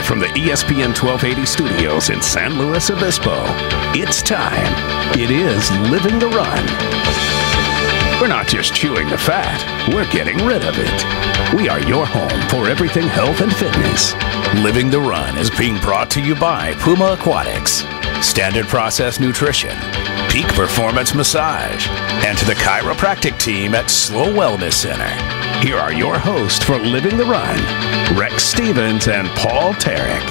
Live from the ESPN 1280 studios in San Luis Obispo, it's time. It is Living the Run. We're not just chewing the fat, we're getting rid of it. We are your home for everything health and fitness. Living the Run is being brought to you by Puma Aquatics, Standard Process Nutrition, Peak Performance Massage, and to the chiropractic team at SLO Wellness Center. Here are your hosts for Living the Run, Rex Stevens and Paul Tarek.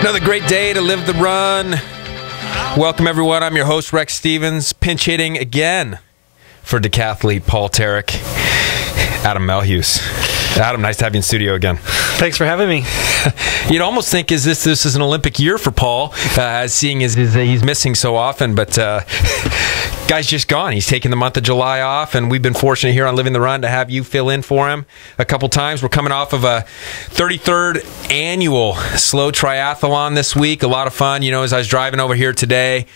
Another great day to live the run. Welcome, everyone. I'm your host, Rex Stevens, pinch hitting again for decathlete Paul Tarek, Adam Melhuse. Adam, nice to have you in studio again. Thanks for having me. You'd almost think this is an Olympic year for Paul, seeing as he's missing so often, but guy's just gone. He's taking the month of July off, and we've been fortunate here on Living the Run to have you fill in for him a couple times. We're coming off of a 33rd annual SLO triathlon this week. A lot of fun. You know, as I was driving over here today,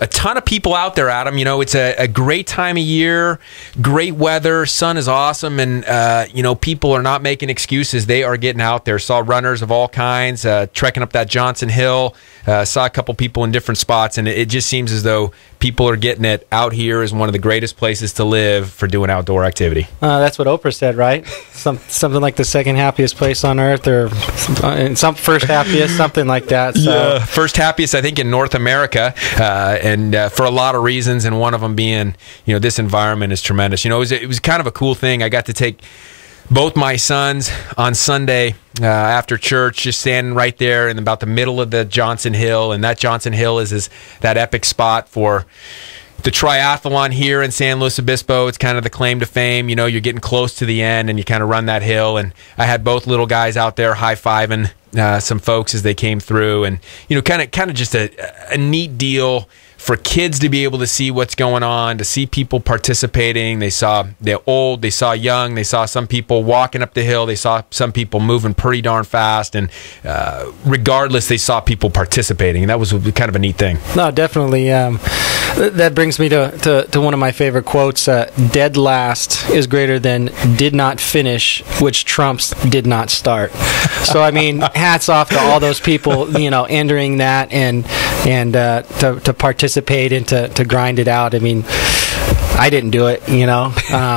a ton of people out there, Adam. You know, it's a great time of year, great weather, sun is awesome, and, you know, people are not making excuses. They are getting out there. Saw runners of all kinds, trekking up that Johnson Hill, saw a couple people in different spots, and it just seems as though people are getting it. Out here is one of the greatest places to live for doing outdoor activity. That's what Oprah said, right? Something like the second happiest place on earth, or some first happiest, something like that. So. Yeah, first happiest, I think, in North America, and for a lot of reasons, and one of them being, you know, this environment is tremendous. You know, it was kind of a cool thing. I got to take both my sons on Sunday after church, just standing right there in about the middle of the Johnson Hill, and that Johnson Hill is that epic spot for the triathlon here in San Luis Obispo. It's kind of the claim to fame. You know, you're getting close to the end, and you kind of run that hill, and I had both little guys out there high-fiving some folks as they came through, and, you know, kind of just a neat deal for kids to be able to see what's going on, to see people participating. They saw the old, they saw young, they saw some people walking up the hill, they saw some people moving pretty darn fast, and regardless, they saw people participating, and that was kind of a neat thing. No, definitely. That brings me to one of my favorite quotes, dead last is greater than did not finish, which trumps did not start. So, I mean, hats off to all those people, you know, entering that and to participate and to grind it out. I mean, I didn't do it, you know.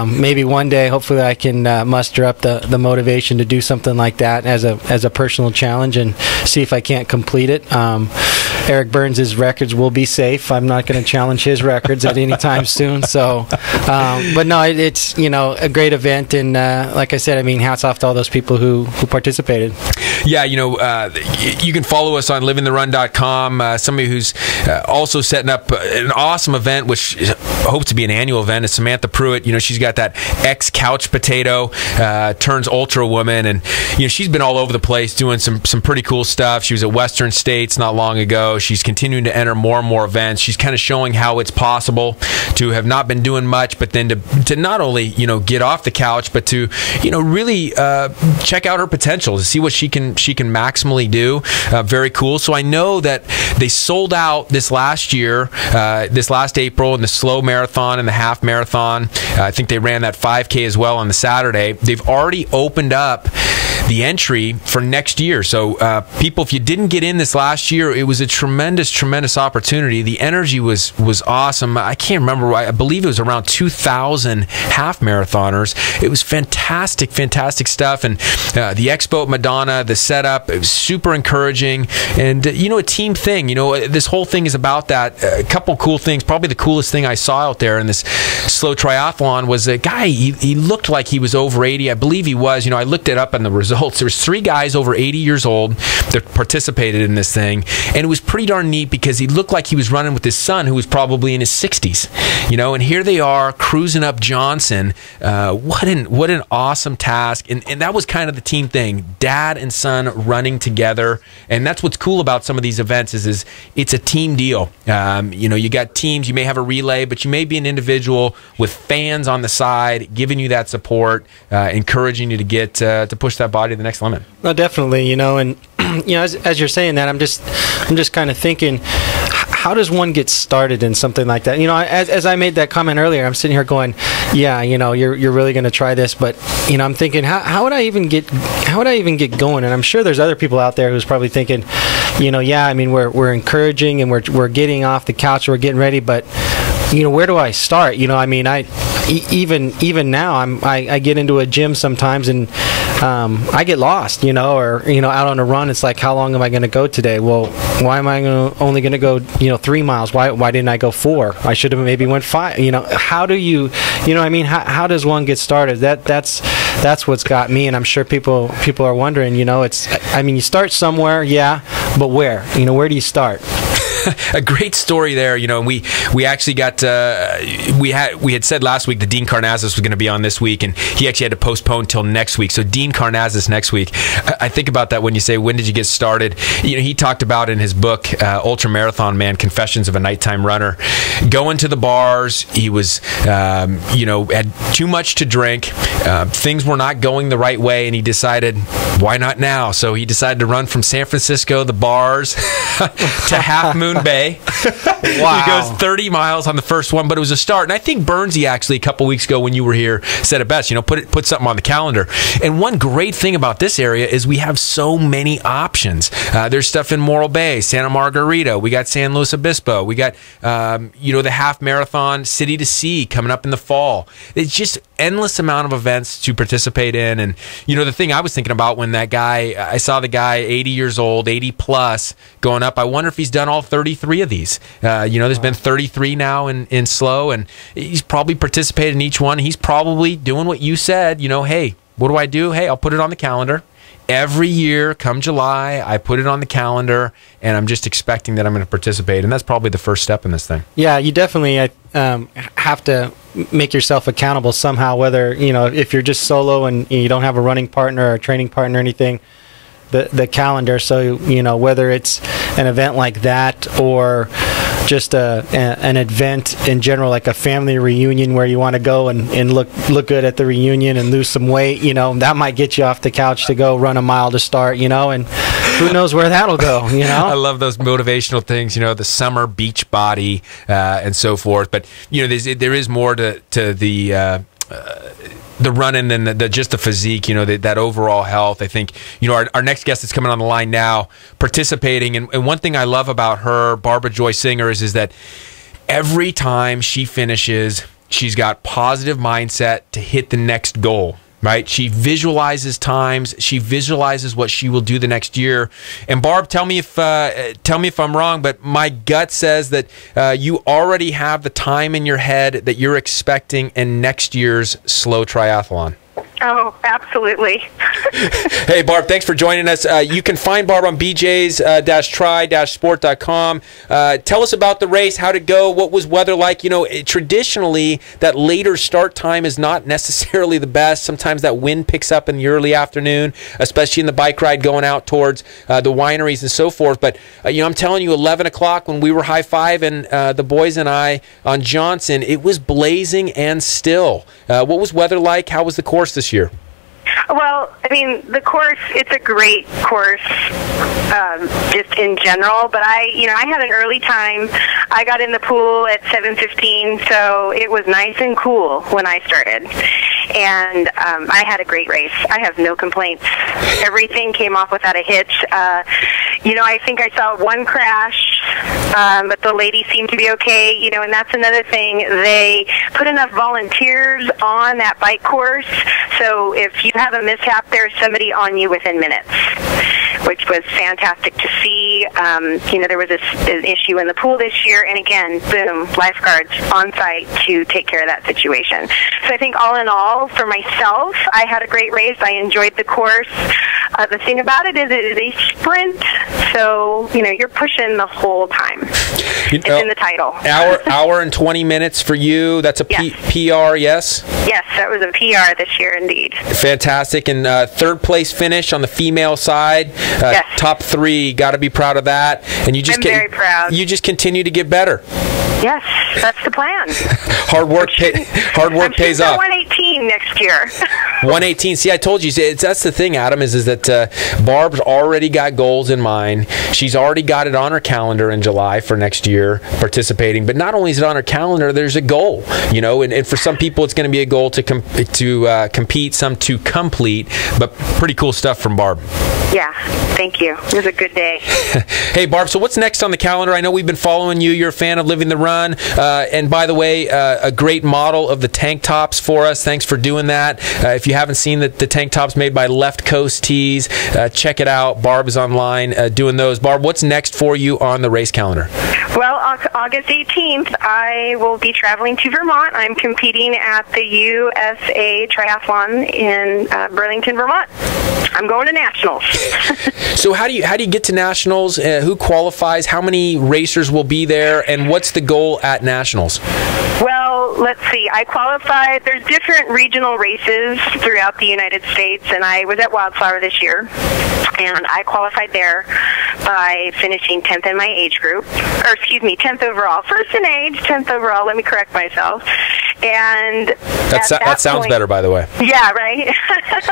Maybe one day, hopefully, I can muster up the motivation to do something like that as a personal challenge and see if I can't complete it. Eric Burns' records will be safe. I'm not going to challenge his records at any time soon. So, but no, it's, you know, a great event, and like I said, I mean, hats off to all those people who participated. Yeah, you know, you can follow us on livingtherun.com. Somebody who's also setting up an awesome event, which hopes to be an annual event, is Samantha Pruitt. You know, she's got that ex-couch potato, turns ultra woman, and, you know, she's been all over the place doing some pretty cool stuff. She was at Western States not long ago. She's continuing to enter more and more events. She's kind of showing how it's possible to have not been doing much, but then to not only, you know, get off the couch, but to, you know, really check out her potential, to see what she can maximally do. Very cool. So I know that they sold out this last year, this last April, in the SLO marathon and the half marathon. I think they ran that 5K as well on the Saturday. They've already opened up the entry for next year. So people, if you didn't get in this last year, it was a tremendous opportunity. The energy was awesome. I can't remember. I believe it was around 2,000 half marathoners. It was fantastic stuff. And the expo at Madonna, the setup, it was super encouraging. And, you know, a team thing. You know, this whole thing is about that. A couple cool things. Probably the coolest thing I saw out there in this SLO triathlon was a guy, he looked like he was over 80. I believe he was. You know, I looked it up in the results. There was 3 guys over 80 years old that participated in this thing, and it was pretty darn neat because he looked like he was running with his son, who was probably in his 60s. You know, and here they are cruising up Johnson. What an awesome task, and that was kind of the team thing. Dad and son running together, and that's what's cool about some of these events is it's a team deal. You know, you got teams. You may have a relay, but you may be an individual with fans on the side giving you that support, encouraging you to get to push that body to the next limit. No, definitely. You know, and you know, as you're saying that, I'm just kind of thinking, how does one get started in something like that? As I made that comment earlier, I'm sitting here going, yeah, you're really going to try this, but I'm thinking, how would I even get going? And I'm sure there's other people out there who's probably thinking, yeah, I mean, we're encouraging and we're getting off the couch, we're getting ready, but where do I start? I mean, even now I get into a gym sometimes and I get lost, or out on a run. It's like, how long am I going to go today? Well, why am I only going to go 3 miles? Why didn't I go 4? I should have maybe went 5. How do you I mean, how does one get started? That's what's got me, and I'm sure people are wondering. I mean, you start somewhere, yeah, but where? Where do you start? A great story there, and we actually got we had said last week that Dean Karnazes was going to be on this week, and he actually had to postpone till next week. So Dean Karnazes next week. I think about that when you say, when did you get started? He talked about in his book, Ultra Marathon Man: Confessions of a Nighttime Runner, going to the bars. He was had too much to drink. Things were not going the right way, and he decided, why not now? So he decided to run from San Francisco, the bars, to Half Moon Bay. Wow. He goes 30 miles on the first one, but it was a start. And I think Bernsey actually a couple weeks ago when you were here said it best, put something on the calendar. And one great thing about this area is we have so many options. There's stuff in Morro Bay, Santa Margarita. We got San Luis Obispo. We got, the half marathon City to Sea coming up in the fall. It's just endless amount of events to participate in. And, the thing I was thinking about when I saw the guy 80 years old, 80 plus going up, I wonder if he's done all 33 of these. There's been 33 now in SLO, and he's probably participated in each one. He's probably doing what you said, hey, what do I do? Hey, I'll put it on the calendar. Every year, come July, I put it on the calendar, and I'm just expecting that I'm going to participate. And that's probably the first step in this thing. Yeah, you definitely have to make yourself accountable somehow, whether, if you're just solo and you don't have a running partner or a training partner or anything, the calendar. So, whether it's an event like that or just an event in general, like a family reunion where you want to go and look good at the reunion and lose some weight, that might get you off the couch to go run a mile to start, and who knows where that'll go, I love those motivational things, the summer beach body and so forth. But, there is more to the running than just the physique, that overall health. I think, our next guest that's coming on the line now, participating. And one thing I love about her, Barbara Joy Singer, is that every time she finishes, she's got positive mindset to hit the next goal. Right? She visualizes times. She visualizes what she will do the next year. And Barb, tell me if I'm wrong, but my gut says that you already have the time in your head that you're expecting in next year's SLO triathlon. Oh, absolutely. Hey, Barb, thanks for joining us. You can find Barb on bjs-tri-sport.com. Tell us about the race, how'd it go, what was weather like? Traditionally, that later start time is not necessarily the best. Sometimes that wind picks up in the early afternoon, especially in the bike ride going out towards the wineries and so forth. But, I'm telling you, 11 o'clock when we were high-fiving, the boys and I on Johnson, it was blazing and still. What was weather like? How was the course this year? Well, I mean, the course, it's a great course just in general, but I had an early time. I got in the pool at 7:15, so it was nice and cool when I started. And I had a great race. I have no complaints. Everything came off without a hitch. I think I saw one crash, but the lady seemed to be okay, and that's another thing. They put enough volunteers on that bike course, so if you have a mishap, there's somebody on you within minutes, which was fantastic to see. There was an issue in the pool this year, and again, boom, lifeguards on site to take care of that situation. So I think all in all, for myself, I had a great race. I enjoyed the course. The thing about it is a sprint, so, you're pushing the whole time. It's in the title. Hour and 20 minutes for you. That's a yes. PR, yes? Yes, that was a PR this year, indeed. Fantastic. And third place finish on the female side. Yes. Top 3. Got to be proud of that. And I'm very proud. You just continue to get better. Yes, that's the plan. Hard work pays off. 118 118 next year. 118. See, I told you. That's the thing, Adam, is that Barb's already got goals in mind. She's already got it on her calendar in July for next year, participating. But not only is it on her calendar, there's a goal. And for some people, it's going to be a goal to compete, some to complete. But pretty cool stuff from Barb. Yeah, thank you. It was a good day. Hey, Barb, so what's next on the calendar? I know we've been following you. You're a fan of Living the Run. And by the way, a great model of the tank tops for us. Thanks for doing that. If you haven't seen the tank tops made by Left Coast Tees, check it out. Barb is online doing those. Barb, what's next for you on the race calendar? Well, August 18th, I will be traveling to Vermont. I'm competing at the USA Triathlon in Burlington, Vermont. I'm going to nationals. So how do you get to nationals? Who qualifies? How many racers will be there? And what's the goal at nationals? Well, let's see. I qualified. There's different regional races throughout the United States, and I was at Wildflower this year, and I qualified there by finishing 10th in my age group, or excuse me, 10th overall. First in age, 10th overall. Let me correct myself. And that sounds better, by the way. Yeah, right.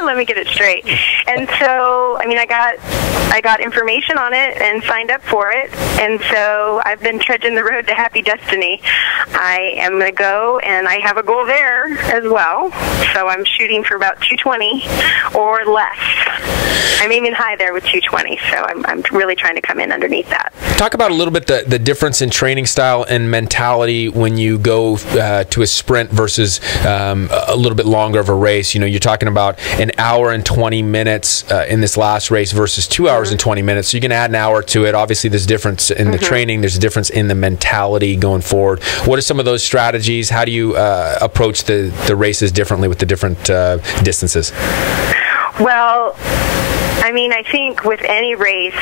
Let me get it straight. And so, I mean, I got information on it and signed up for it, and so I've been trudging the road to happy destiny. I am going to go, and I have a goal there as well. So I'm shooting for about 220 or less. I'm aiming high there with 220, so I'm really trying to come in underneath that. Talk about a little bit the difference in training style and mentality when you go to a sprint versus a little bit longer of a race. You're talking about an hour and 20 minutes in this last race versus 2 hours and 20 minutes. So you can add an hour to it. Obviously, there's a difference in the training. There's a difference in the mentality going forward. What are some of those strategies? How do you approach the races differently with the different distances? Well, I mean, I think with any race,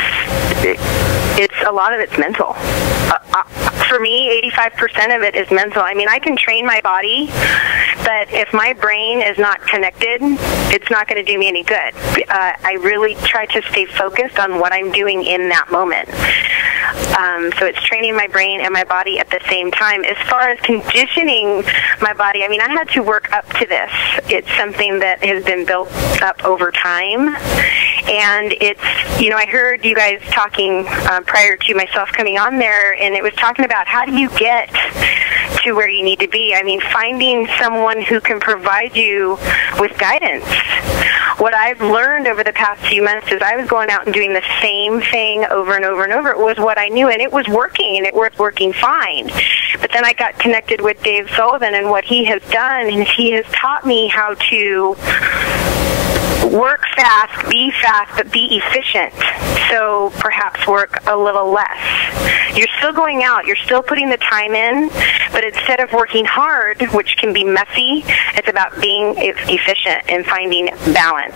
a lot of it's mental. For me, 85% of it is mental. I mean, I can train my body, but if my brain is not connected, it's not going to do me any good. I really try to stay focused on what I'm doing in that moment. So it's training my brain and my body at the same time. As far as conditioning my body, I mean, I had to work up to this. It's something that has been built up over time. And it's, I heard you guys talking prior to myself coming on there, and it was talking about how do you get to where you need to be. I mean, finding someone who can provide you with guidance. What I've learned over the past few months is I was going out and doing the same thing over and over and over. It was what I knew, and it was working, and it was working fine. But then I got connected with Dave Sullivan and what he has done, and he has taught me how to work fast, but be efficient. So perhaps work a little less. You're still going out, you're still putting the time in, but instead of working hard, which can be messy, it's about being efficient and finding balance.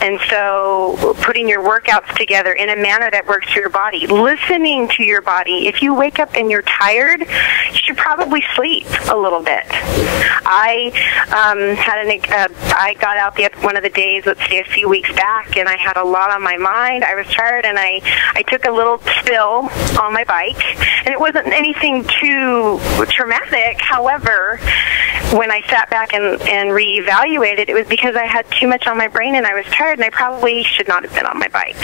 And so putting your workouts together in a manner that works for your body, listening to your body. If you wake up and you're tired, you should probably sleep a little bit. I got out one of the days, let's say a few weeks back, and I had a lot on my mind. I was tired, and I took a little spill on my bike, and it wasn't anything too traumatic. However, when I sat back and reevaluated, it was because I had too much on my brain and I was tired, and I probably should not have been on my bike.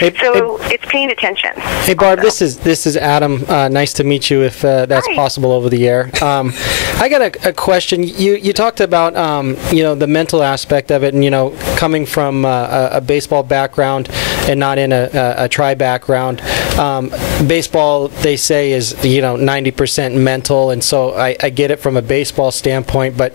It's paying attention. Hey, Barb, this is Adam. Nice to meet you, if that's possible over the air. I got a question. You talked about the mental aspect of it, and coming from a baseball background and not in a tri background. Baseball, they say, is 90% mental, and so I get it from a baseball standpoint. But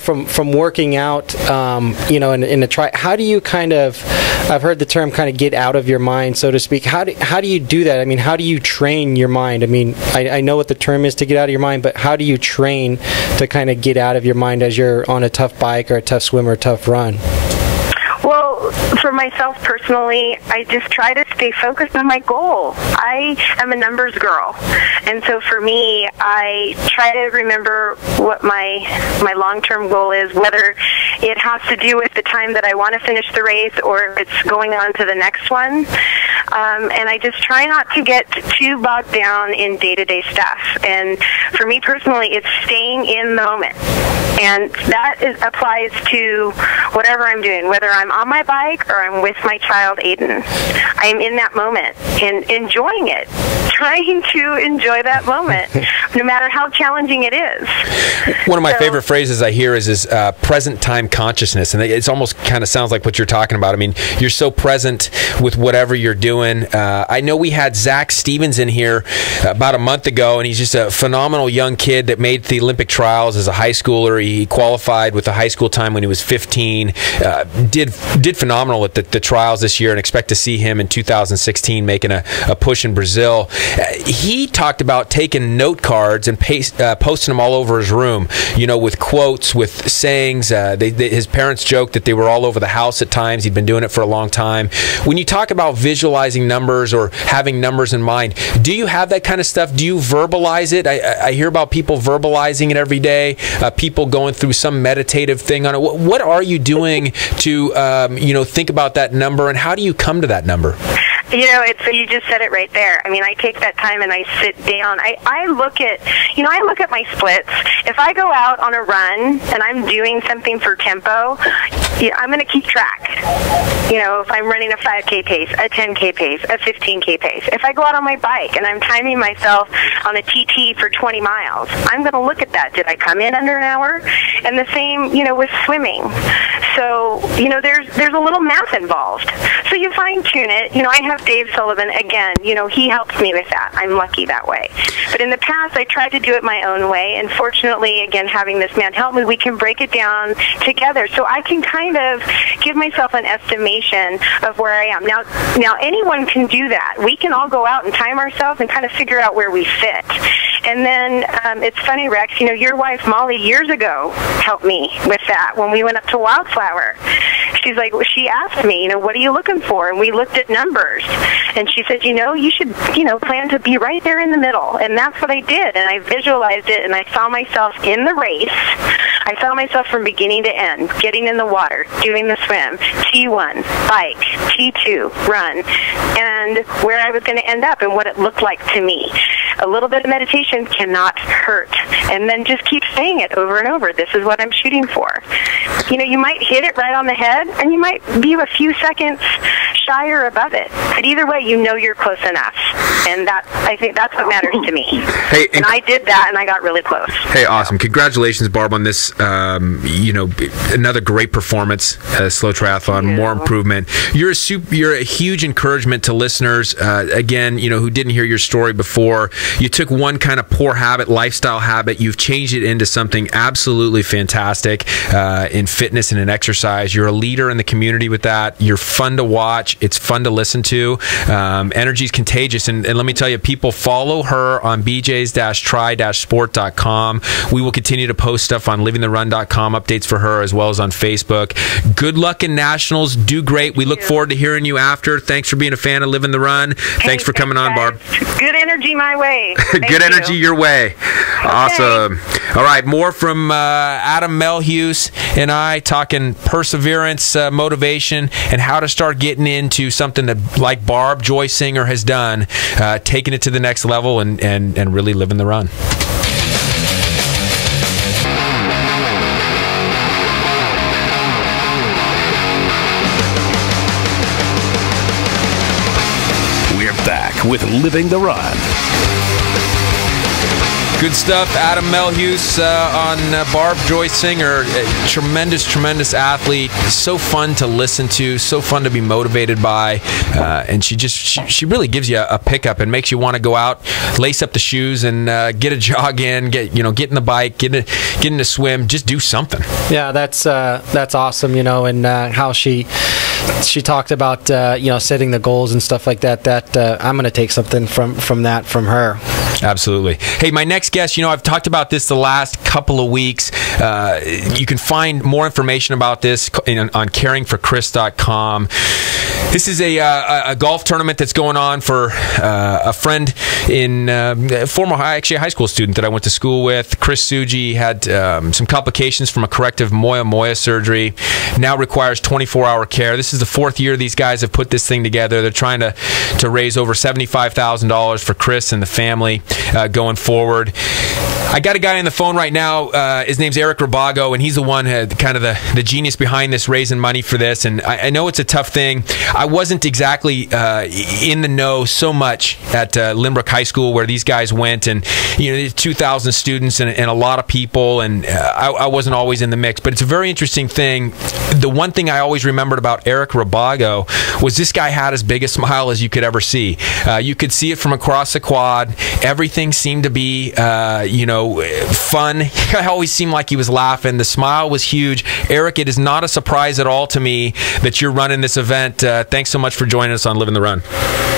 from working out, in a tri, how do you kind of, I've heard the term kind of get out of your mind, so to speak. How do you do that? I mean, how do you train your mind? I mean, I know what the term is to get out of your mind, but how do you train to kind of get out of your mind as you're on a tough bike or a tough swim or a tough run? Well, for myself personally, I just try to stay focused on my goal. I am a numbers girl, and so for me, I try to remember what my long-term goal is, whether it has to do with the time that I want to finish the race or if it's going on to the next one. And I just try not to get too bogged down in day-to-day stuff. And for me personally, it's staying in the moment And that applies to whatever I'm doing, whether I'm on my bike or I'm with my child, Aiden. I'm in that moment and enjoying it, trying to enjoy that moment, no matter how challenging it is. One of my favorite phrases I hear is present time consciousness, and it's almost kind of sounds like what you're talking about. I mean, you're so present with whatever you're doing. I know we had Zach Stevens in here about a month ago, and he's just a phenomenal young kid that made the Olympic trials as a high schooler. He qualified with the high school time when he was 15. Did phenomenal at the trials this year, and expect to see him in 2016 making a push in Brazil. He talked about taking note cards and posting them all over his room, with quotes, with sayings. His parents joked that they were all over the house at times. He'd been doing it for a long time. When you talk about visualizing numbers or having numbers in mind, do you have that kind of stuff? Do you verbalize it? I hear about people verbalizing it every day, people going through some meditative thing on it. What are you doing to, think about that number, and how do you come to that number? You just said it right there. I mean, I take that time and I sit down. I look at my splits. If I go out on a run and I'm doing something for tempo, I'm going to keep track. If I'm running a 5K pace, a 10K pace, a 15K pace. If I go out on my bike and I'm timing myself on a TT for 20 miles, I'm going to look at that. Did I come in under an hour? And the same, with swimming. So, there's a little math involved. So you fine tune it. I have Dave Sullivan, again, he helps me with that. I'm lucky that way. But in the past, I tried to do it my own way, and fortunately, again, having this man help me, we can break it down together. So I can kind of give myself an estimation of where I am. Now anyone can do that. We can all go out and time ourselves and kind of figure out where we fit. And then it's funny, Rex, your wife, Molly, years ago helped me with that when we went up to Wildflower. She's like, she asked me, what are you looking for? And we looked at numbers. And she said, you should, plan to be right there in the middle. And that's what I did. And I visualized it, and I saw myself in the race. I saw myself from beginning to end, getting in the water, doing the swim, T1, bike, T2, run, and where I was going to end up and what it looked like to me. A little bit of meditation cannot hurt. And then just keep saying it over and over. This is what I'm shooting for. You might hit it right on the head, and you might be a few seconds shy or above it. But either way, you're close enough. And I think that's what matters to me. Hey, and I did that, and I got really close. Hey, awesome. Congratulations, Barb, on this, another great performance at a slow triathlon, more improvement. You're a huge encouragement to listeners, again, who didn't hear your story before. You took one kind of poor habit, lifestyle habit, you've changed it into something absolutely fantastic in fitness and in exercise. You're a leader in the community with that. You're fun to watch. It's fun to listen to. Energy's contagious. And let me tell you, people, follow her on bjs-try-sport.com. We will continue to post stuff on livingtherun.com, updates for her, as well as on Facebook. Good luck in Nationals. Do great. We look forward to hearing you after. Thanks for being a fan of Living the Run. Thanks for coming on, Barb. Good energy my way. Good energy your way. Okay. Awesome. All right, more from Adam Melhuse and I talking perseverance, motivation, and how to start getting into something that, like Barb Joy Singer has done, taking it to the next level and really living the run. We're back with Living the Run. Good stuff. Adam Melhuse on Barb Joy Singer. Tremendous athlete. So fun to listen to. So fun to be motivated by. And she really gives you a pickup and makes you want to go out, lace up the shoes, and get a jog in. Get in the bike. Get in the swim. Just do something. Yeah, that's awesome. And how she talked about setting the goals and stuff like that. I'm going to take something from her. Absolutely. Hey, my next guest, I've talked about this the last couple of weeks. You can find more information about this on caringforchris.com. This is a golf tournament that's going on for a friend actually a high school student that I went to school with. Chris Suji had some complications from a corrective moya surgery. Now requires 24-hour care. This is the fourth year these guys have put this thing together. They're trying to raise over $75,000 for Chris and the family going forward. I got a guy on the phone right now. His name's Eric Rabago, and he's the one, kind of the genius behind this, raising money for this. And I know it's a tough thing. I wasn't exactly in the know so much at Lynbrook High School, where these guys went, and 2,000 students and a lot of people, and I wasn't always in the mix. But it's a very interesting thing. The one thing I always remembered about Eric Rabago was this guy had as big a smile as you could ever see. You could see it from across the quad. Everything seemed to be, fun. I always seemed like he was laughing. The smile was huge. Eric, it is not a surprise at all to me that you're running this event. Thanks so much for joining us on Living the Run.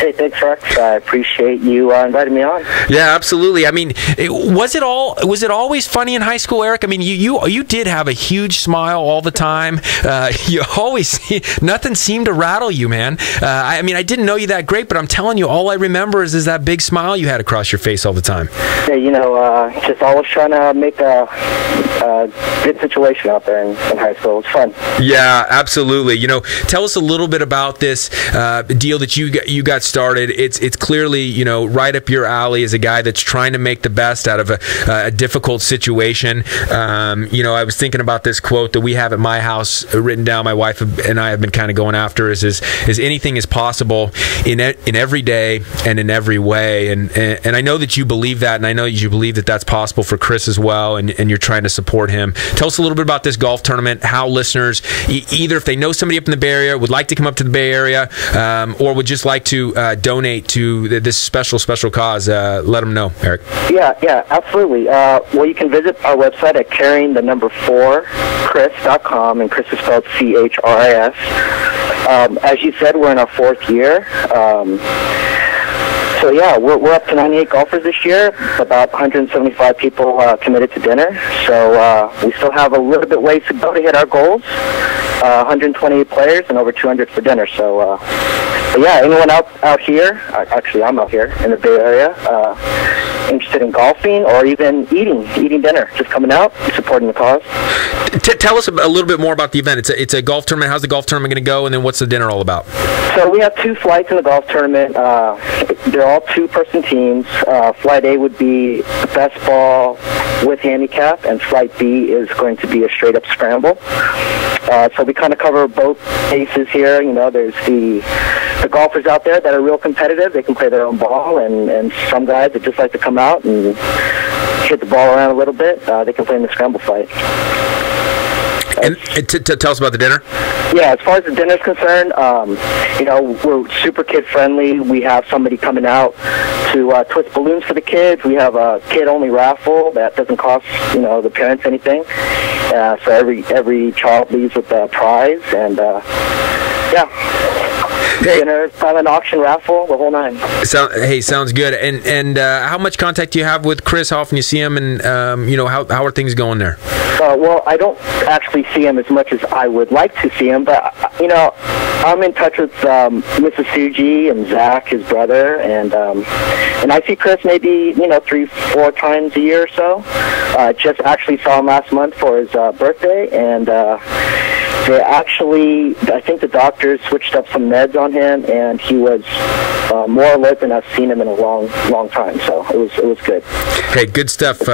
Hey, thanks, Rex. I appreciate you inviting me on. Yeah, absolutely. I mean, was it always funny in high school, Eric? I mean, you did have a huge smile all the time. You always, nothing seemed to rattle you, man. I mean, I didn't know you that great, but I'm telling you, all I remember is that big smile you had across your face all the time. Yeah, just always trying to make a good situation out there in high school. It was fun. Yeah, absolutely. Tell us a little bit about this deal that you got started. It's clearly, right up your alley as a guy that's trying to make the best out of a difficult situation. I was thinking about this quote that we have at my house written down. My wife and I have been kind of going after is anything is possible in every day and in every way. And I know that you believe that, and I know you believe that that's possible for Chris as well, and you're trying to support him. Tell us a little bit about this golf tournament, how listeners, either if they know somebody up in the Bay Area, would like to come up to the Bay Area, or would just like to donate to this special cause, let them know, Eric. Yeah, absolutely. Well, you can visit our website at caring4chris.com, and Chris is spelled C-H-R-I-S. As you said, we're in our 4th year. So yeah, we're up to 98 golfers this year, about 175 people committed to dinner. So we still have a little bit ways to go to hit our goals. 128 players and over 200 for dinner. So but yeah, anyone out here, actually I'm out here in the Bay Area, interested in golfing or even eating dinner, just coming out, supporting the cause. Tell us a little bit more about the event. It's a golf tournament. How's the golf tournament going to go, and then what's the dinner all about? So we have 2 flights in the golf tournament. They're all 2-person teams. Flight A would be best ball with handicap, and Flight B is going to be a straight-up scramble. So we kind of cover both bases here. There's the golfers out there that are real competitive. They can play their own ball, and some guys that just like to come out and hit the ball around a little bit. They can play in the scramble fight. And tell us about the dinner. Yeah, as far as the dinner is concerned, we're super kid-friendly. We have somebody coming out to twist balloons for the kids. We have a kid-only raffle that doesn't cost, the parents anything. So every child leaves with a prize, and yeah. Dinner, silent auction, raffle, the whole 9. Sounds good. And how much contact do you have with Chris? How often you see him, and how are things going there? Well, I don't actually see him as much as I would like to see him, but I'm in touch with Mrs. Suji and Zach, his brother, and I see Chris maybe 3-4 times a year or so. Just actually saw him last month for his birthday, and I think the doctors switched up some meds on him, and he was more alert than I've seen him in a long time. So it was good. Hey, good stuff.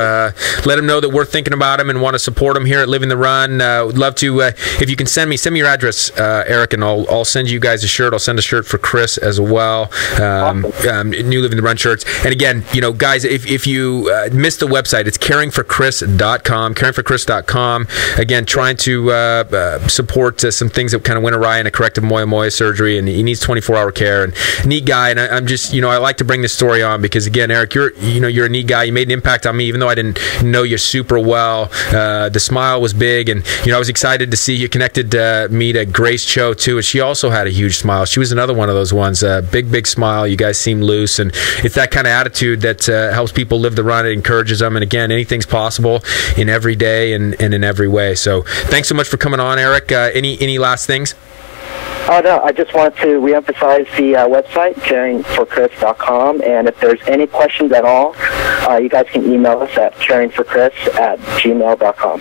Let him know that we're thinking about him and want to support him here at Living the Run. Would love to, if you can send me your address, Eric, and I'll send you guys a shirt. I'll send a shirt for Chris as well. Awesome. New Living the Run shirts. And again, guys, if you missed the website, it's caringforchris.com. Caringforchris.com. Again, trying to support some things that kind of went awry in a corrective moya surgery, and he needs 24-hour care. And neat guy, and I'm just, I like to bring this story on because, again, Eric, you're a neat guy. You made an impact on me, even though I didn't know you super well. The smile was big, and I was excited to see you connected me to Grace Cho too, and she also had a huge smile. She was another one of those ones, big smile. You guys seem loose, and it's that kind of attitude that helps people live the run. It encourages them, and again, anything's possible in every day and in every way. So thanks so much for coming on, Eric. Any last things? Oh, no, I just wanted to reemphasize the website, caringforchris.com, and if there's any questions at all, you guys can email us at caringforchris@gmail.com.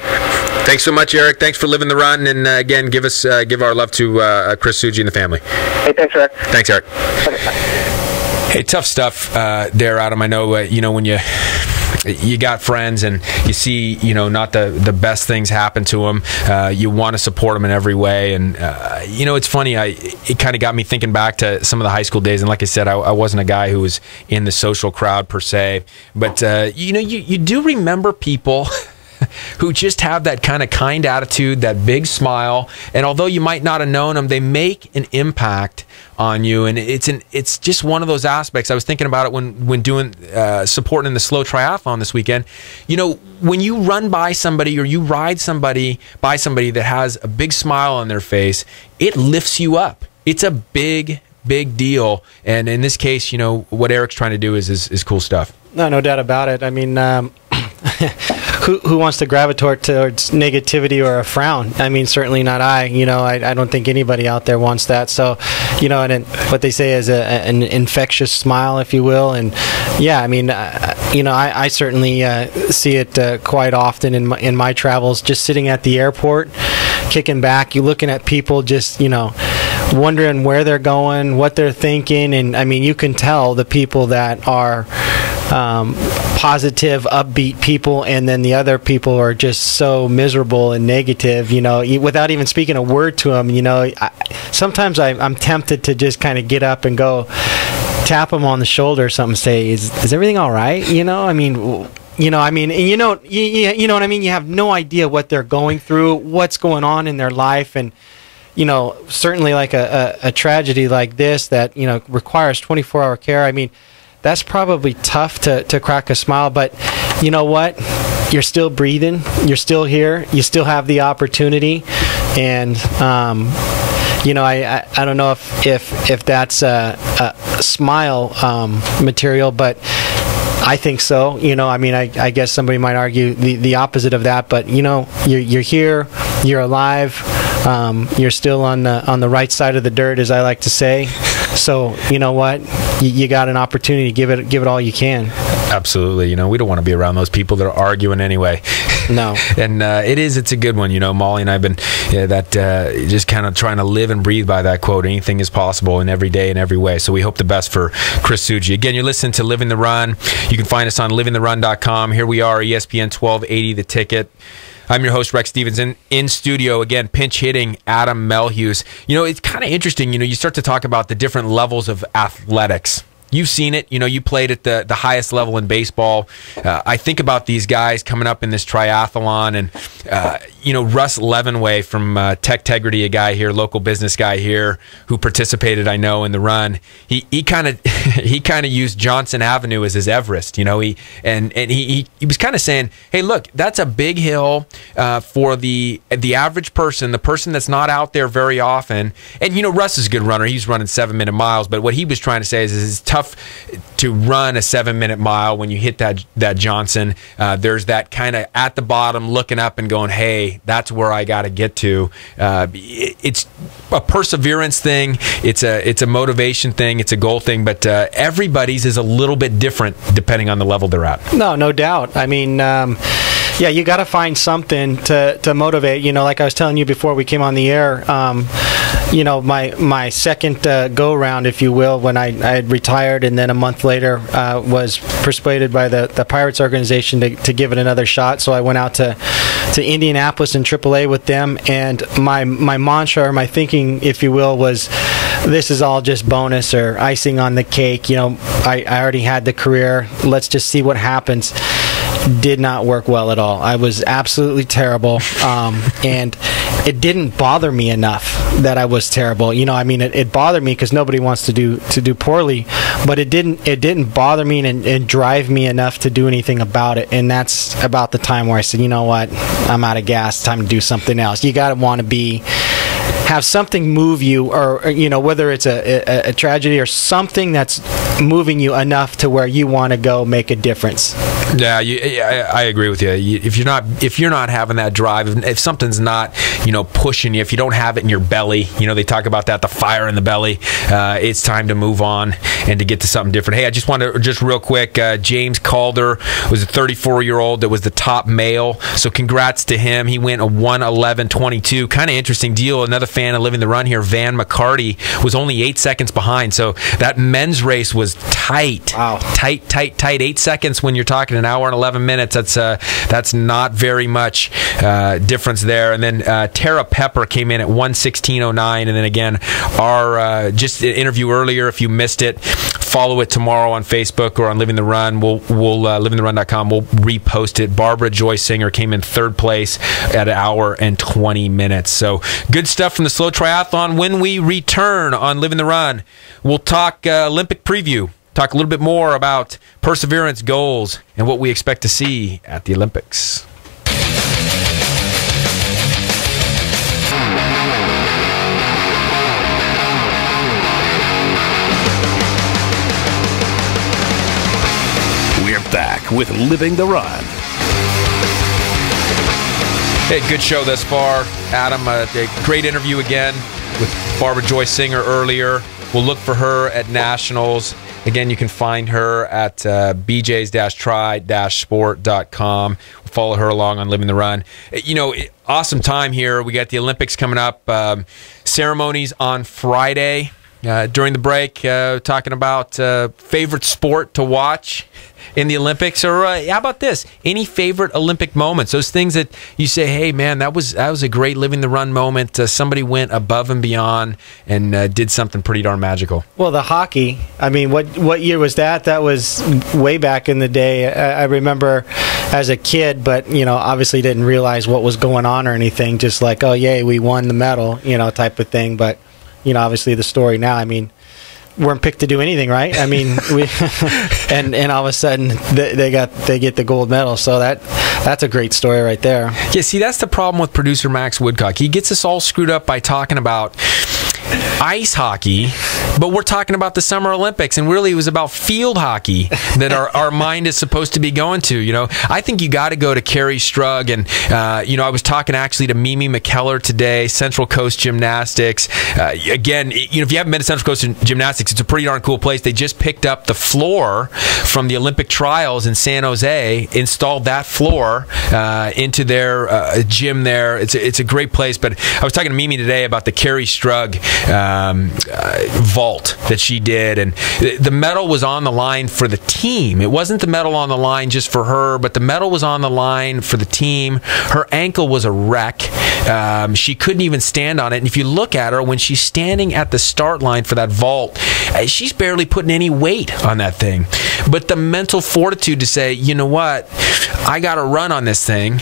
Thanks so much, Eric. Thanks for living the run, and again, give our love to Chris Suji and the family. Hey, thanks, Eric. Thanks, Eric. Okay, bye. Hey, tough stuff there, Adam. I know, when you you got friends and you see, not the best things happen to them. You want to support them in every way. And, it's funny. It kind of got me thinking back to some of the high school days. And like I said, I wasn't a guy who was in the social crowd per se. But, you do remember people who just have that kind attitude, that big smile. And although you might not have known them, they make an impact on you. And it's just one of those aspects. I was thinking about it when doing supporting in the SLO triathlon this weekend. When you run by somebody or you ride by somebody that has a big smile on their face, it lifts you up. It's a big deal. And in this case, what Eric's trying to do is cool stuff. No doubt about it. I mean, who wants to gravitate towards negativity or a frown? I mean, certainly not I. I don't think anybody out there wants that. So, and what they say is an infectious smile, if you will. And yeah, I mean, I certainly see it quite often in my travels. Just sitting at the airport, kicking back, you looking at people, just wondering where they're going, what they're thinking, and I mean, you can tell the people that are positive, upbeat people, and then the other people are just so miserable and negative, without even speaking a word to them. Sometimes I'm tempted to just kind of get up and go tap them on the shoulder or something, say, is everything all right? I mean, you know what I mean? You have no idea what they're going through, what's going on in their life, and certainly like a tragedy like this that requires 24-hour care. I mean, that's probably tough to crack a smile, but you know what? You're still breathing. You're still here. You still have the opportunity, and I don't know if that's a smile material, but I think so. I mean, I guess somebody might argue the opposite of that, but you're here, you're alive, you're still on the right side of the dirt, as I like to say. So you know what? You got an opportunity. Give it all you can. Absolutely. We don't want to be around those people that are arguing anyway. No. And it's a good one. Molly and I've been just kind of trying to live and breathe by that quote. Anything is possible in every day in every way. So we hope the best for Chris Suji. Again, you're listening to Living the Run. You can find us on livingtherun.com. Here we are, ESPN 1280, The Ticket. I'm your host, Rex Stevens, in studio, again, pinch hitting Adam Melhuse. It's kind of interesting, you start to talk about the different levels of athletics. You've seen it. You played at the highest level in baseball. I think about these guys coming up in this triathlon, and Russ Levenway from Techtegrity, a guy here, local business guy here, who participated, I know, in the run. He kind of used Johnson Avenue as his Everest. He was kind of saying, hey, look, that's a big hill for the average person, the person that's not out there very often. And Russ is a good runner. He's running 7-minute miles, but what he was trying to say is it's tough to run a 7-minute mile when you hit that Johnson. There's that kind of at the bottom looking up and going, hey, that's where I got to get to. It's a perseverance thing. It's a motivation thing. It's a goal thing. But everybody's is a little bit different depending on the level they're at. No doubt. I mean, yeah, you got to find something to motivate. Like I was telling you before we came on the air, my second go-round, if you will, when I had retired, and then a month later was persuaded by the Pirates organization to give it another shot. So I went out to Indianapolis in AAA with them, and my mantra, or my thinking, if you will, was this is all just bonus or icing on the cake. I already had the career. Let's just see what happens. Did not work well at all. I was absolutely terrible, and it didn't bother me enough that I was terrible. It bothered me because nobody wants to do poorly, but it didn't bother me and drive me enough to do anything about it. And that's about the time where I said, you know what, I'm out of gas. Time to do something else. You got to want to have something move you, or whether it's a tragedy or something that's moving you enough to where you want to go make a difference. Yeah, I agree with you. If you're not having that drive, if something's not pushing you, if you don't have it in your belly, they talk about that, the fire in the belly. It's time to move on and to get to something different. Hey, I just want to real quick. James Calder was a 34-year-old that was the top male. So congrats to him. He went a 1:11.22. Kind of interesting deal. Another fan of Living the Run here, Van McCarty, was only 8 seconds behind. So that men's race was tight. Wow. Tight. 8 seconds when you're talking in an hour and 11 minutes. That's not very much difference there. And then Tara Pepper came in at 1:16:09. And then again, our just interview earlier, if you missed it, follow it tomorrow on Facebook or on Living the Run. We'll livingtherun.com. We'll repost it. Barbara Joy Singer came in third place at an hour and 20 minutes. So good stuff from the SLO Triathlon. When we return on Living the Run, we'll talk Olympic preview, talk a little bit more about perseverance goals and what we expect to see at the Olympics. We're back with Living the Run. Hey, good show thus far, Adam. A great interview again with Barbara Joy Singer earlier. We'll look for her at Nationals. Again, you can find her at bjs-try-sport.com. Follow her along on Living the Run. You know, awesome time here. We got the Olympics coming up. Ceremonies on Friday. During the break, talking about favorite sport to watch in the Olympics, or how about this? Any favorite Olympic moments? Those things that you say, "Hey, man, that was a great Living the Run moment. Somebody went above and beyond and did something pretty darn magical." Well, the hockey. I mean, what year was that? That was way back in the day. I remember as a kid, but obviously didn't realize what was going on or anything. Just like, oh, yay, we won the medal, type of thing. But obviously the story now, I mean, weren't picked to do anything, right? I mean, we and all of a sudden they get the gold medal. So that's a great story right there. Yeah, see, that's the problem with producer Max Woodcock. He gets us all screwed up by talking about ice hockey, but we're talking about the Summer Olympics, and really it was about field hockey that our mind is supposed to be going to. I think you got to go to Carrie Strug, and I was talking actually to Mimi McKellar today, Central Coast Gymnastics. Again, if you haven't been to Central Coast Gymnastics, it's a pretty darn cool place. They just picked up the floor from the Olympic trials in San Jose, installed that floor into their gym there. It's a great place. But I was talking to Mimi today about the Carrie Strug vault that she did, and the medal was on the line for the team. It wasn't the medal on the line just for her, but the medal was on the line for the team. Her ankle was a wreck. She couldn't even stand on it, and if you look at her when she's standing at the start line for that vault, she's barely putting any weight on that thing. But the mental fortitude to say, you know what, I got to run on this thing,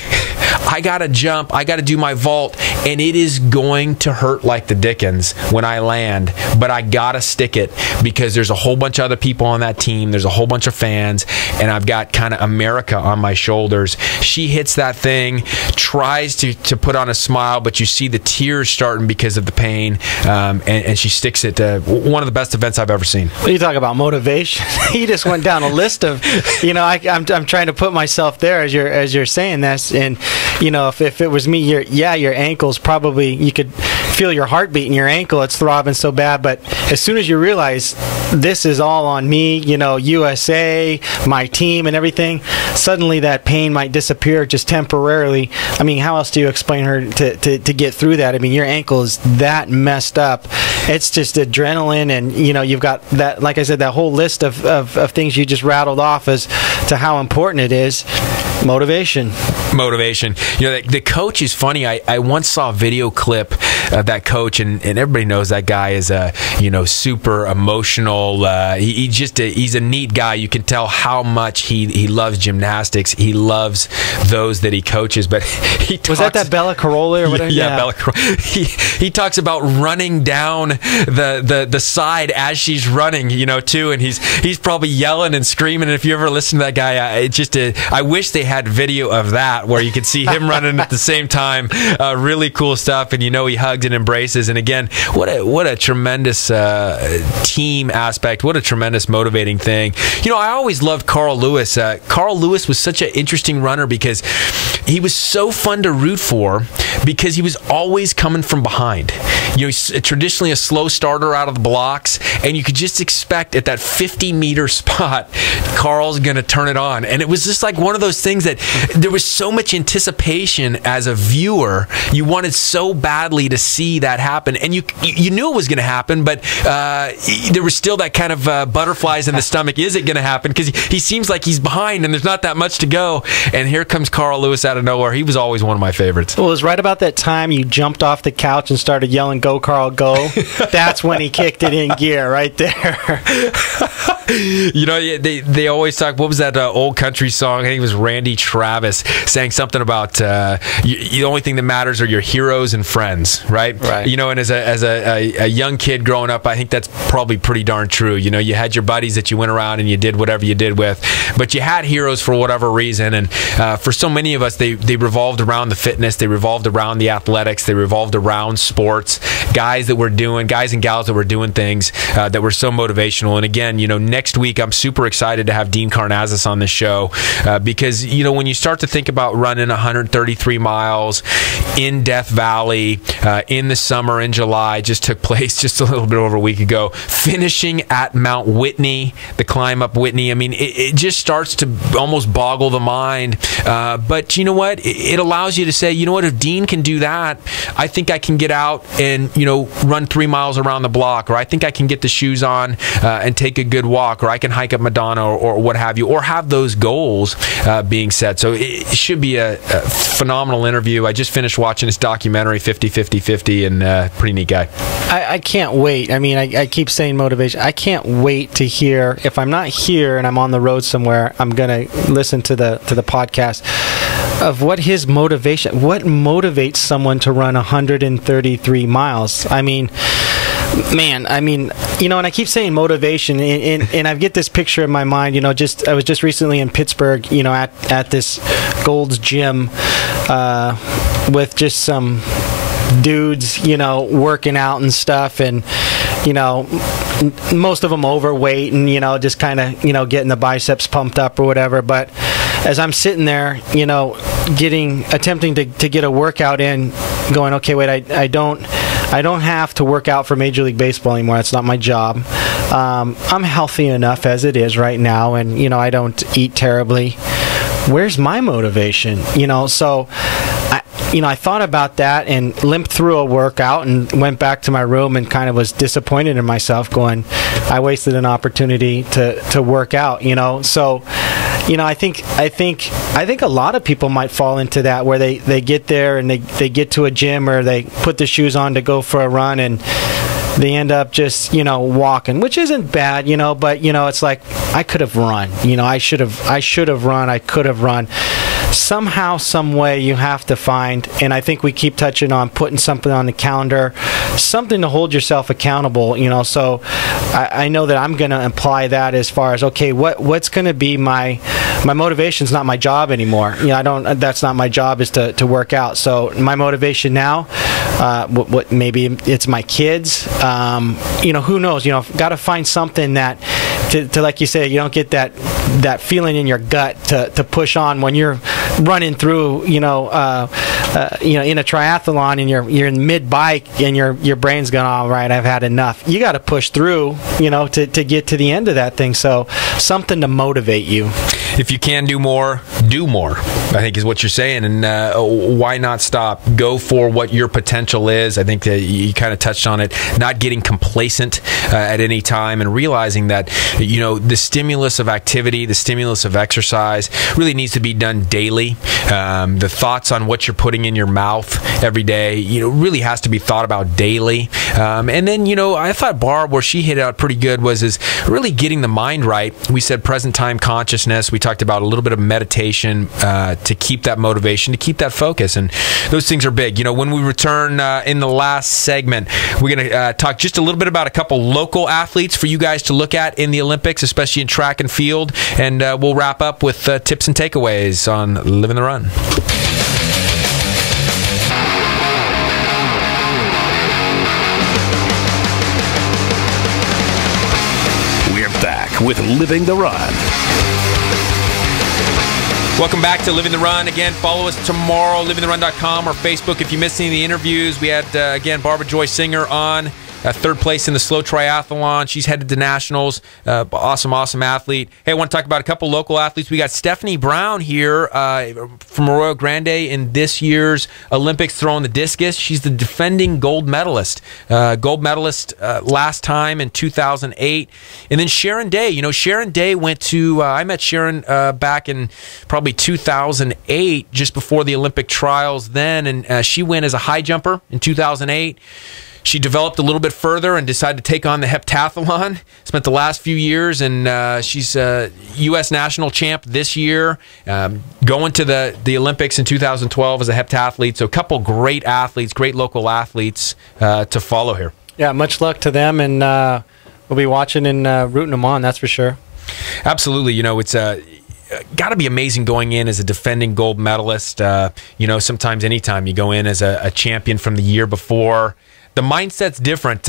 I got to jump, I got to do my vault, and it is going to hurt like the dickens when I land, but I got to stick it because there's a whole bunch of other people on that team, there's a whole bunch of fans, and I've got kind of America on my shoulders. She hits that thing, tries to put on a smile, but you see the tears starting because of the pain, and she sticks it. One of the best events I've ever seen. Well, you talk about motivation. You just went down a list of, I'm trying to put myself there as you're saying this, and if it was me, your ankles probably, you could feel your heartbeat in your ankle. It's throbbing so bad, but as soon as you realize this is all on me, USA, my team and everything, suddenly that pain might disappear just temporarily. I mean, how else do you explain her to get through that? I mean, your ankle is that messed up. It's just adrenaline, and you've got that, like I said, that whole list of things you just rattled off as to how important it is. Motivation. The coach is funny. I once saw a video clip of that coach, and everybody knows that guy is super emotional. He's a neat guy. You can tell how much he loves gymnastics. He loves those that he coaches. But he talks, was that Bella Carolla or whatever? Yeah, Bella Carolla. He talks about running down the side as she's running, too, and he's probably yelling and screaming. And if you ever listen to that guy, I wish they had video of that where you could see him running at the same time. Really cool stuff, and he hugs and embraces. And again, what a tremendous team aspect. What a tremendous motivating thing. I always loved Carl Lewis. Carl Lewis was such an interesting runner because he was so fun to root for because he was always coming from behind. He's traditionally a slow starter out of the blocks, and you could just expect at that 50-meter spot, Carl's going to turn it on. And it was just like one of those things that there was so much anticipation as a viewer. You wanted so badly to see that happen. And you knew it was going to happen, but there was still that kind of butterflies in the stomach. Is it going to happen? Because he seems like he's behind and there's not that much to go. And here comes Carl Lewis out of nowhere. He was always one of my favorites. Well, it was right about that time you jumped off the couch and started yelling, "Go, Carl, go." That's when he kicked it in gear right there. You know, they always talk, what was that old country song? I think it was Randy Travis saying something about the only thing that matters are your heroes and friends, right? Right. You know, and as a young kid growing up, I think that's probably pretty darn true. You know, you had your buddies that you went around and you did whatever you did with, but you had heroes for whatever reason. And for so many of us, they revolved around the fitness, they revolved around the athletics, they revolved around sports, guys and gals that were doing things that were so motivational. And again, you know, next week I'm super excited to have Dean Karnazes on the show because, you know, when you start to think about running 133 miles in Death Valley in the summer in July, just took place just a little bit over a week ago, finishing at Mount Whitney, the climb up Whitney. I mean, it just starts to almost boggle the mind. But you know what? It allows you to say, you know what, if Dean can do that, I think I can get out and, you know, run 3 miles around the block, or I think I can get the shoes on and take a good walk, or I can hike up Madonna or what have you, or have those goals being set. So it should be a phenomenal interview. I just finished watching his documentary, 50-50-50, and pretty neat guy. I can't wait. I mean, I keep saying motivation. I can't wait to hear. If I'm not here and I'm on the road somewhere, I'm going to listen to the podcast of what his motivation, what motivates someone to run 133 miles. I mean, man, I mean, you know, and I keep saying motivation, and I get this picture in my mind, you know, I was just recently in Pittsburgh, you know, at this Gold's Gym with just some dudes, you know, working out and stuff, and, you know, most of them overweight and, you know, just kind of, you know, getting the biceps pumped up or whatever. But as I'm sitting there, you know, attempting to get a workout in, going, okay, wait, I don't have to work out for Major League Baseball anymore. That's not my job. I'm healthy enough as it is right now, and, you know, I don't eat terribly. Where's my motivation? You know, so I thought about that and limped through a workout and went back to my room and kind of was disappointed in myself, going, I wasted an opportunity to work out, you know. So, you know, I think a lot of people might fall into that, where they get there and they get to a gym or they put the shoes on to go for a run, and they end up just, you know, walking, which isn't bad, you know, but, you know, it's like, I could have run, you know, I should have run, I could have run. Somehow, some way, you have to find, and I think we keep touching on putting something on the calendar, something to hold yourself accountable, you know. So I know that I'm going to apply that as far as, okay, what's going to be my motivation's not my job anymore. You know, that's not my job, is to work out. So my motivation now, what maybe it's my kids, you know, who knows, you know, got to find something that to like you say, you don't get that feeling in your gut to push on when you're running through, you know, in a triathlon and you're in mid bike and your brain's going, all right, I've had enough. You got to push through, you know, to get to the end of that thing. So something to motivate you. If you can do more, I think is what you're saying. And why not stop? Go for what your potential is. I think that you kind of touched on it, not getting complacent at any time, and realizing that, you know, the stimulus of activity, the stimulus of exercise really needs to be done daily. The thoughts on what you're putting in your mouth every day, you know, really has to be thought about daily. And then, you know, I thought Barb, where she hit it out pretty good, is really getting the mind right. We said present time consciousness. We talked about a little bit of meditation to keep that motivation, to keep that focus, and those things are big. You know, when we return in the last segment, we're going to talk just a little bit about a couple local athletes for you guys to look at in the Olympics, especially in track and field, and we'll wrap up with tips and takeaways on Living the Run. We're back with Living the Run. Welcome back to Living the Run. Again, follow us tomorrow, livingtherun.com or Facebook. If you missed any of the interviews, we had, again, Barbara Joy Singer on third place in the SLO triathlon. She's headed to nationals. Awesome athlete. Hey, I want to talk about a couple local athletes. We got Stephanie Brown here from Arroyo Grande in this year's Olympics throwing the discus. She's the defending gold medalist. Last time in 2008. And then Sharon Day. Sharon Day went to, I met Sharon back in probably 2008, just before the Olympic trials then, and she went as a high jumper in 2008. She developed a little bit further and decided to take on the heptathlon. Spent the last few years, and she's a U.S. national champ this year, going to the Olympics in 2012 as a heptathlete. So a couple great athletes, great local athletes to follow here. Yeah, much luck to them, and we'll be watching and rooting them on, that's for sure. Absolutely. It's got to be amazing going in as a defending gold medalist. Sometimes anytime you go in as a champion from the year before, the mindset's different.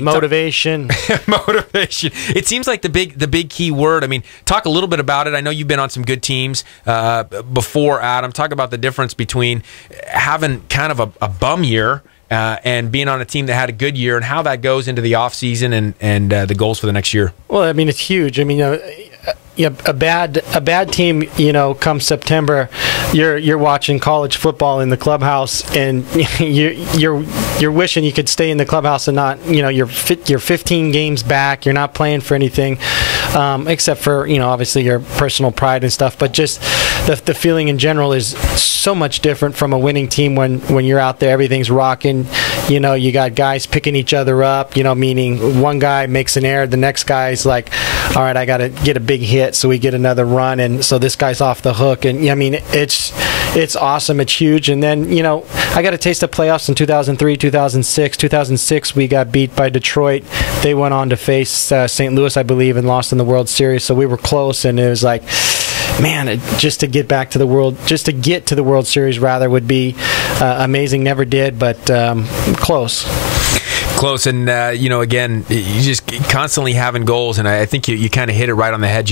Motivation. Motivation. It seems like the big key word. I mean, talk a little bit about it. I know you've been on some good teams before, Adam. Talk about the difference between having kind of a bum year and being on a team that had a good year, and how that goes into the off season and the goals for the next year. Well, I mean, it's huge. I mean, a bad team, come September, you're watching college football in the clubhouse, and you're wishing you could stay in the clubhouse and not, you're 15 games back, you're not playing for anything, except for, obviously your personal pride and stuff, but just the feeling in general is so much different from a winning team when you're out there, everything's rocking, you got guys picking each other up, meaning one guy makes an error, the next guy's like, all right, I got to get a big hit so we get another run, and so this guy's off the hook, and I mean, it's awesome, it's huge. And then I got a taste of playoffs in 2003, 2006 we got beat by Detroit. They went on to face St. Louis, I believe, and lost in the World Series, so we were close, and it was like, man, just to get to the World Series rather would be amazing. Never did, but close. And again, you just constantly having goals, and I think you kind of hit it right on the head.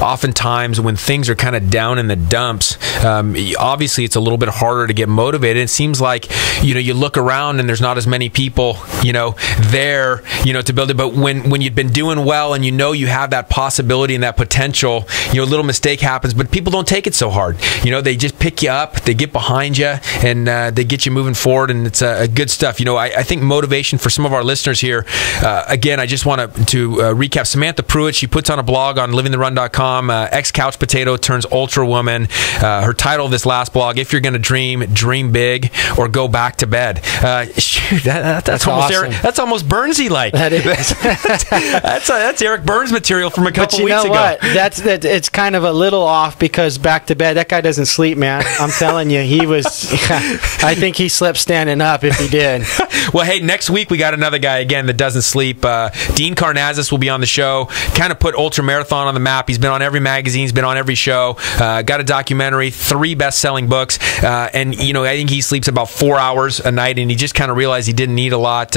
Oftentimes when things are kind of down in the dumps, obviously it's a little bit harder to get motivated. It seems like you look around and there's not as many people there to build it. But when you've been doing well and you have that possibility and that potential, a little mistake happens, but people don't take it so hard. They just pick you up, they get behind you, and they get you moving forward, and it's good stuff. I think motivation for some of our listeners here, again, I just want to recap Samantha Pruitt. She puts on a blog on livingtherun.com, ex-couch potato turns ultra woman. Her title of this last blog, If You're Going to Dream big or go back to bed. Shoot, that's almost awesome. That's almost Burnsy like. That is. that's Eric Burns material from a couple weeks ago. But you know what? It's kind of a little off, because back to bed, that guy doesn't sleep, man. I'm telling you, he was. I think he slept standing up if he did. Well, hey, next week we got another guy again that doesn't sleep. Dean Karnazes will be on the show. Kind of put ultra marathon on the map. He's been on every magazine. He's been on every show. Got a documentary, 3 best-selling books, and I think he sleeps about 4 hours a night, and he just kind of realized he didn't need a lot.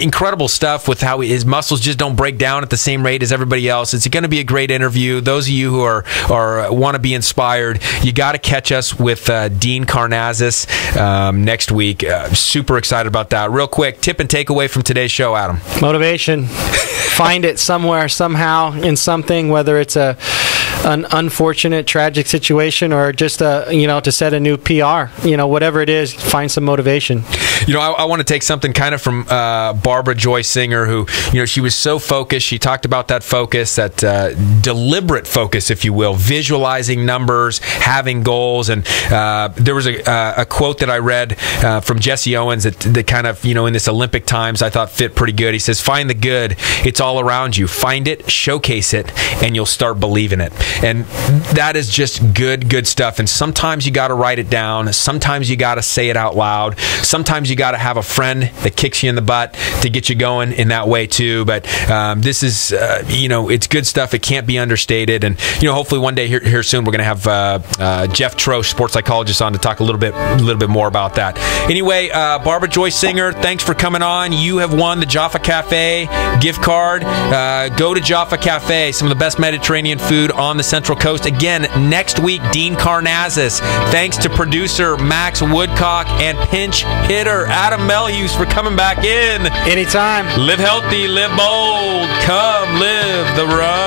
Incredible stuff with how his muscles just don't break down at the same rate as everybody else. It's going to be a great interview. Those of you who are want to be inspired, you got to catch us with Dean Karnazes next week. Super excited about that. Real quick, tip and takeaway from today's show, Adam. Motivation. Find it somewhere, somehow, in something, whether it's an unfortunate, tragic situation or just to set a new PR. Whatever it is, find some motivation. I want to take something kind of from Barbara Joy Singer, who, she was so focused. She talked about that focus, that deliberate focus, if you will, visualizing numbers, having goals. And there was a quote that I read from Jesse Owens that kind of, in this Olympic times, I thought fit pretty good. He says, find the good. It's all around you. Find it, showcase it, and you'll start believing it. And that is just good stuff. And sometimes you got to write it down. Sometimes you got to say it out loud. Sometimes you got to have a friend that kicks you in the butt to get you going in that way too. But this is, it's good stuff. It can't be understated. And, hopefully one day here soon, we're going to have Jeff Troche, sports psychologist, on to talk a little bit more about that. Anyway, Barbara Joy Singer, thanks for coming on. You have won the Jaffa Cafe gift card. Go to Jaffa Cafe, some of the best Mediterranean food on the Central Coast. Again, next week, Dean Karnazes. Thanks to producer Max Woodcock and pinch hitter Twitter. Adam Melhuse for coming back in. Anytime. Live healthy, live bold. Come live the run.